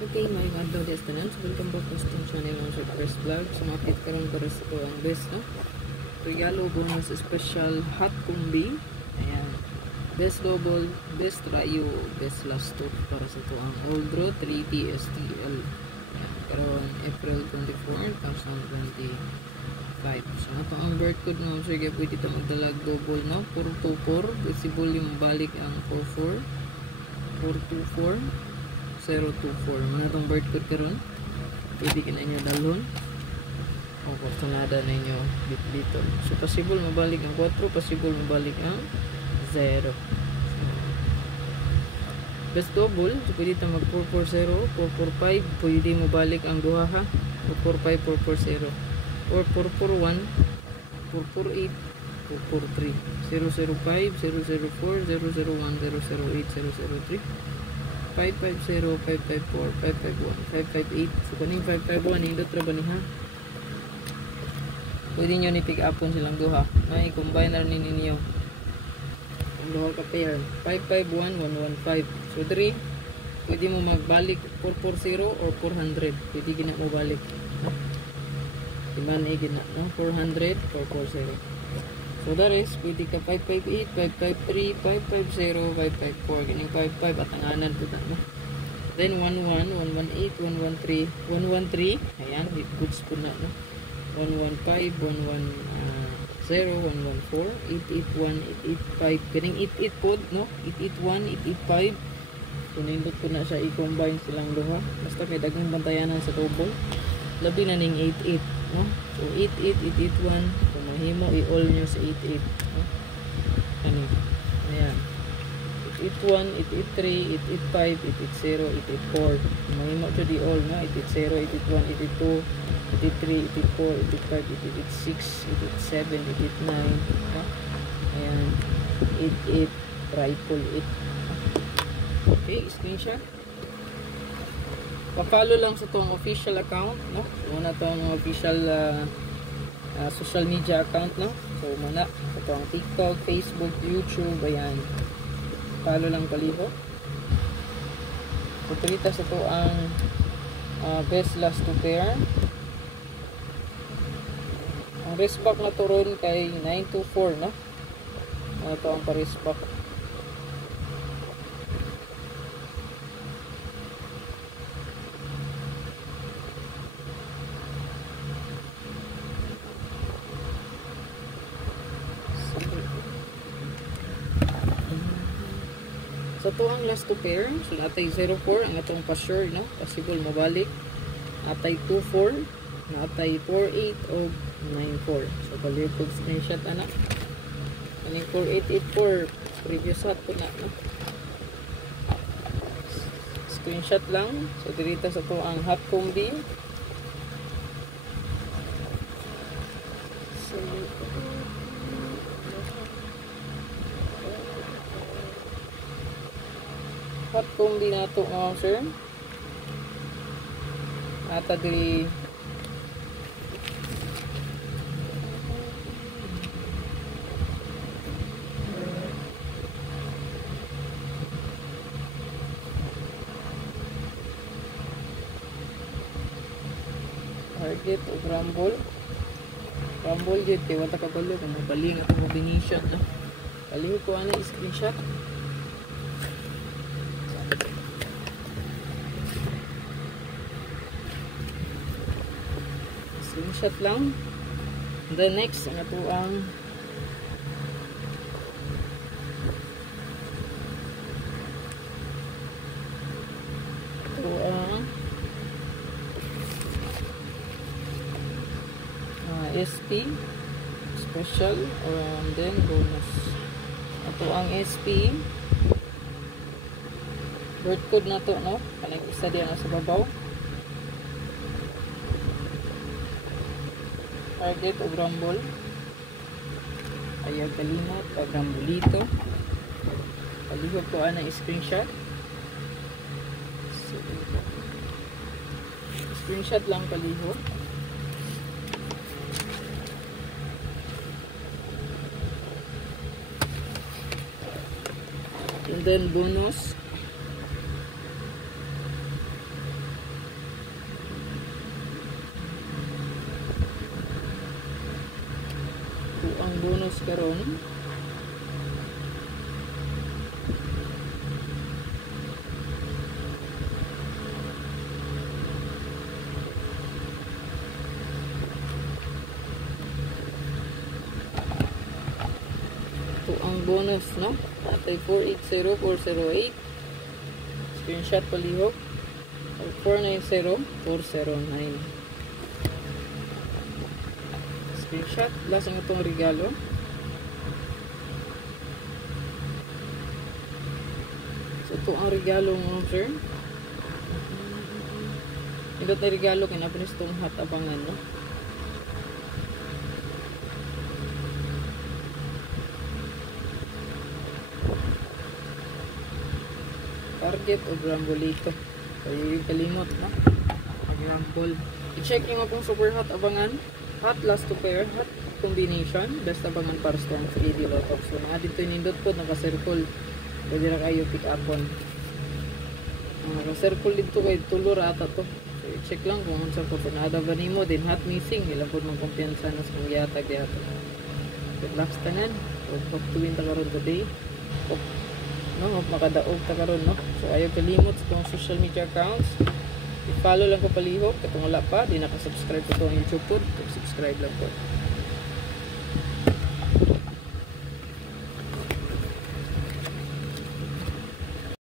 Okay, may adlaw di tanan. So, welcome back sa itong channel ng sa first vlog. So, mapit karon para sa ito ang best, no? Regalo bonus special hot combi. Ayan. Best double, best rayo, best last two para sa ito ang Oldro 3T STL. Ayan. Karon April 24, 2025. So, ito ang birth code mo. So, pwede ito magdalag double, no? 424. Possible yung balik ang 44. 424. 024. Mana itong birth code karon? Pwede ka na inyo dalhon. O portunada na inyo dito. So, possible mabalik ang 4. Possible mabalik ang 0. So, best double. So, pwede ito mag 440. 445. Pwede mabalik ang duha ha. 445, 440. Or 441. 448. 443. 005. 004. 001. 008. 003. 550, 554, 551, 558. So, kuning 551, yung dotra ba niya? Pwede nyo ni pick upon silang duha. May combine na ninyo. Ang duha ka pair. 551, 115. So, 3. Pwede mo magbalik 440 or 400. Pwede gina mo balik. Iman ay gina. No? 400, 440. So, that is, pwede ka 558, 553, 550, 554. Ganing 55 at ang anan po no? Then, 11, 118, 113, 113. Ayan, it goods po na. No? 115, 110, 114, 881, 885. Ganing 88 po, no? 881, 885. So, nindot po na siya i-combine silang duha. Basta may dagang bantayanan sa double. Labi na ning 88, no? So 88, 881, kung mahimo i-all nyo sa 88, no? Ano? Ayan. 881, 883, 885, 880, 884. Kung mahimo ito di-all, no? 880, 881, 82, 83, 84, 85, 886, 887, 889, no? Ayan. 88, triple 8. Okay, screenshot. Pa-follow lang sa itong official account, no? Muna itong official social media account, no? So, muna itong TikTok, Facebook, YouTube, ayan. Follow lang paliho. So, trita sa ito ang best last two pair. Ang wristback na turon kay 924, no? Ito ang pa-wristback. So, ito ang last two pair. So, natay 04, ang atong pa-sure, no? Possible mabalik. Natay 24, natay 48, o 94. So, balik po screenshot, anak. Aning 4884, previous hot po na, no? Screenshot lang. So, dirita sa ito ang hot combi. So, hot combi na ito mga sir. Ata diri target o rumble. Rumble dito. Wata kabalo kung mabaling ako combination. No? Baling ko ano screenshot. Screenshot lang. The next ang ito ang SP special and then bonus. Ito ang SP birth code na to, no? Kanang isa din sa babaw. Target o rumble. Ayaw kalimot pag rambulito. Palihog ko ang screenshot. So, screenshot lang palihog. And then bonus bonus karon. Ito ang bonus, no? Atay 480408. Screenshot palihog. 490409. Screenshot. Lasang itong regalo. So, ito ang regalo mo, sir. Indot na regalo, kinapanis itong hat abangan, no? Target o Brambolito. Kaya yung kalimot, no? Example. I-check nyo nga kung super hot abangan. Hot last to pair. Hot combination. Best abangan para sa 3D lotok. So, na dito yung nindot po, naka-circle. Pwede na kayo pick upon. Naka-circle dito kayo. Tulor ata to. So, i-check lang kung ano sa po. Naada ba mo din hot missing. Ilang po mong kumpiyansa na sa mga yatag. Good luck tanan. So, talk to win ta karon today. No, makadaog ta karon, no. So ayaw kalimot sa itong social media accounts. I-follow lang ko palihog katong wala pa di naka-subscribe ko itong YouTube pod, subscribe lang po.